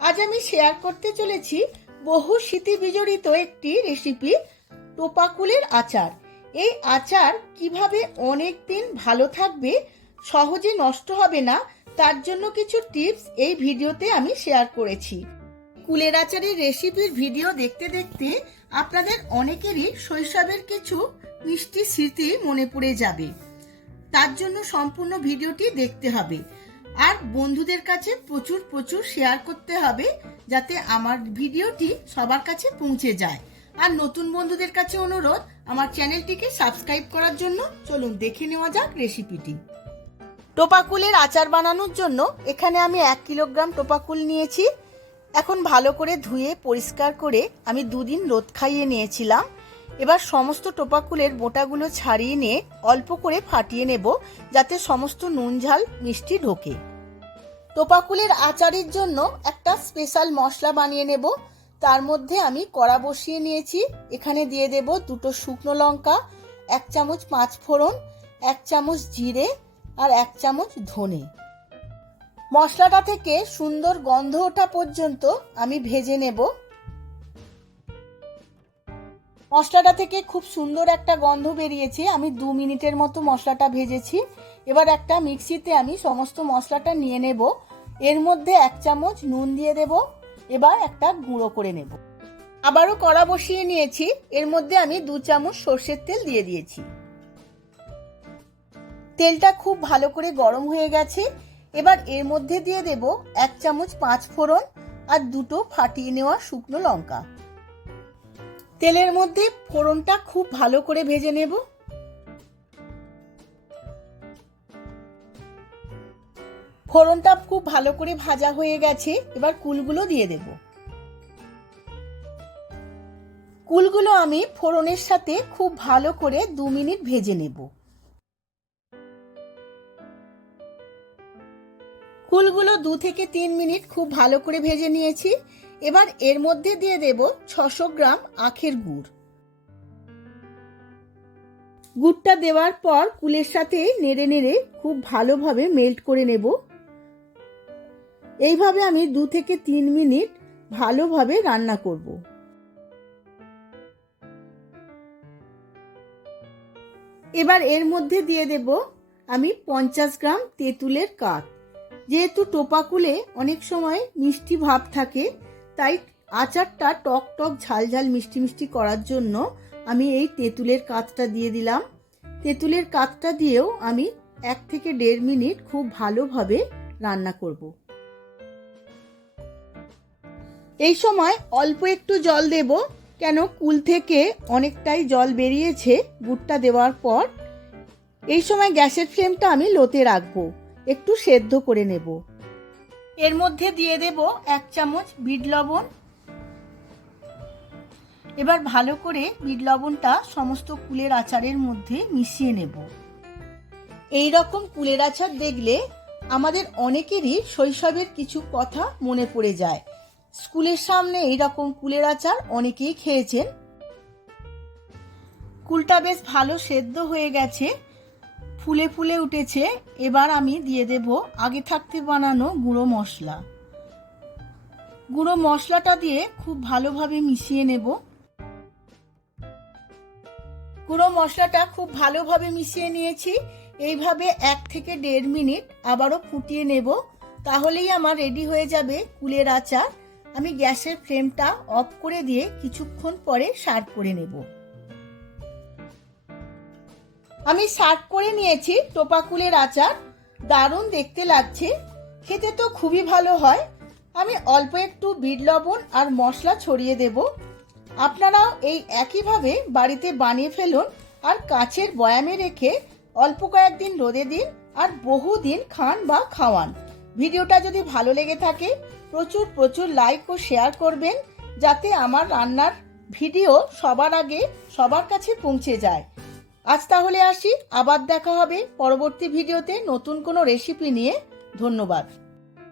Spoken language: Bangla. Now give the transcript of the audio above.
আজ আমি শেয়ার করতে চলেছি বহু স্মৃতি বিজড়িত একটি রেসিপি, টোপা কুলের আচার। এই আচার কিভাবে অনেক দিন ভালো থাকবে, সহজে নষ্ট হবে না, তার জন্য কিছু টিপস এই ভিডিওতে আমি শেয়ার করেছি। কুলের আচারের রেসিপির ভিডিও দেখতে দেখতে আপনাদের অনেকেরই শৈশবের কিছু মিষ্টি স্মৃতি মনে পড়ে যাবে। তার জন্য সম্পূর্ণ ভিডিওটি দেখতে হবে আর বন্ধুদের কাছে প্রচুর শেয়ার করতে হবে, যাতে আমার ভিডিওটি সবার কাছে পৌঁছে যায়। আর নতুন বন্ধুদের কাছে অনুরোধ, আমার চ্যানেলটিকে সাবস্ক্রাইব করার জন্য। চলুন দেখে নেওয়া যাক রেসিপিটি। টোপা কুলের আচার বানানোর জন্য এখানে আমি 1 কিলোগ্রাম টোপা কুল নিয়েছি। এখন ভালো করে ধুয়ে পরিষ্কার করে আমি 2 দিন রোদ খাইয়ে নিয়েছিলাম। এবার সমস্ত টোপা কুলের বোটাগুলো ছাড়িয়ে নিয়ে অল্প করে ফাটিয়ে নেব, যাতে সমস্ত নুন ঝাল মিষ্টি ঢোকে। টোপা কুলের আচারের জন্য একটা স্পেশাল মশলা বানিয়ে নেব। তার মধ্যে আমি কড়া বসিয়ে নিয়েছি। এখানে দিয়ে দেব 2টো শুকনো লঙ্কা, 1 চামচ 5 ফোড়ন, 1 চামচ জিরে আর 1 চামচ ধনে। মশলাটা থেকে সুন্দর গন্ধ ওঠা পর্যন্ত আমি ভেজে নেব। মশলাটা থেকে খুব সুন্দর একটা গন্ধ বেরিয়েছে। আমি 2 মিনিটের মতো মশলাটা ভেজেছি। এবার একটা মিক্সিতে আমি সমস্ত মশলাটা নিয়ে নেব। এর মধ্যে 1 চামচ নুন দিয়ে দেব। এবার একটা গুঁড়ো করে নেব। আবারও কড়া বসিয়ে নিয়েছি। এর মধ্যে আমি 2 চামচ সর্ষের তেল দিয়ে দিয়েছি। তেলটা খুব ভালো করে গরম হয়ে গেছে। এবার এর মধ্যে দিয়ে দেব 1 চামচ 5 ফোড়ন আর 2টো ফাটিয়ে নেওয়া শুকনো লঙ্কা। তেলের মধ্যে ফোড়নটা খুব ভালো করে ভেজে নেব। ফোড়নটা খুব ভালো করে ভাজা হয়ে গেছে। এবার কুলগুলো দিয়ে দেব। কুলগুলো আমি ফোড়নের সাথে খুব ভালো করে 2 মিনিট ভেজে নেব। কুলগুলো 2 থেকে 3 মিনিট খুব ভালো করে ভেজে নিয়েছি। এবার এর মধ্যে দিয়ে দেব 600 গ্রাম আখের গুড়। গুড়টা দেওয়ার পর কুলের সাথে নেড়ে নেড়ে খুব ভালোভাবে মেল্ট করে নেব। এইভাবে আমি 2 থেকে 3 মিনিট ভালোভাবে রান্না করব। এবার এর মধ্যে দিয়ে দেব আমি 50 গ্রাম তেঁতুলের কাঠ। যেহেতু টোপা কুলে অনেক সময় মিষ্টি ভাব থাকে, তাই আচারটা টক টক ঝাল ঝাল মিষ্টি মিষ্টি করার জন্য আমি এই তেঁতুলের কাঠটা দিয়ে দিলাম। তেঁতুলের কাঠটা দিয়েও আমি 1 থেকে 1.5 মিনিট খুব ভালোভাবে রান্না করব। এই সময় অল্প একটু জল দেব, কেন কুল থেকে অনেকটাই জল বেরিয়েছে গুড়টা দেওয়ার পর। এই সময় গ্যাসের ফ্লেমটা আমি লোতে রাখবো, একটু সেদ্ধ করে নেব। এর মধ্যে দিয়ে দেব 1 চামচ বিট লবণ। এবার ভালো করে বিট লবণটা সমস্ত কুলের আচারের মধ্যে মিশিয়ে নেব। এই রকম কুলের আচার দেখলে আমাদের অনেকেরই শৈশবের কিছু কথা মনে পড়ে যায়। স্কুলের সামনে এই রকম কুলের আচার অনেকেই খেয়েছেন। কুলটা বেশ ভালো সেদ্ধ হয়ে গেছে, ফুলে ফুলে উঠেছে। এবার আমি দিয়ে দেব আগে থাকতে বানানো গুঁড়ো মশলা। গুঁড়ো মশলাটা দিয়ে খুব ভালোভাবে মিশিয়ে নেব। গুঁড়ো মশলাটা খুব ভালোভাবে মিশিয়ে নিয়েছি। এইভাবে 1 থেকে 1.5 মিনিট আবারও ফুটিয়ে নেব। তাহলেই আমার রেডি হয়ে যাবে কুলের আচার। আমি গ্যাসের ফ্লেমটা অফ করে দিয়ে কিছুক্ষণ পরে সার্ভ করে নেব। আমি সার্ভ করে নিয়েছি টোপা কুলের আচার। দারুণ দেখতে লাগছে, খেতে তো খুবই ভালো হয়। আমি অল্প একটু বিট লবণ আর মশলা ছড়িয়ে দেব। আপনারাও এই একইভাবে বাড়িতে বানিয়ে ফেলুন আর কাচের বয়ামে রেখে অল্প কয়েকদিন রোদে দিন আর বহুদিন খান বা খাওয়ান। ভিডিওটা যদি ভালো লেগে থাকে প্রচুর লাইক ও শেয়ার করবেন, যাতে আমার রান্নার ভিডিও সবার আগে সবার কাছে পৌঁছে যায়। আজ তাহলে আসি, আবার দেখা হবে পরবর্তী ভিডিওতে নতুন কোনো রেসিপি নিয়ে। ধন্যবাদ।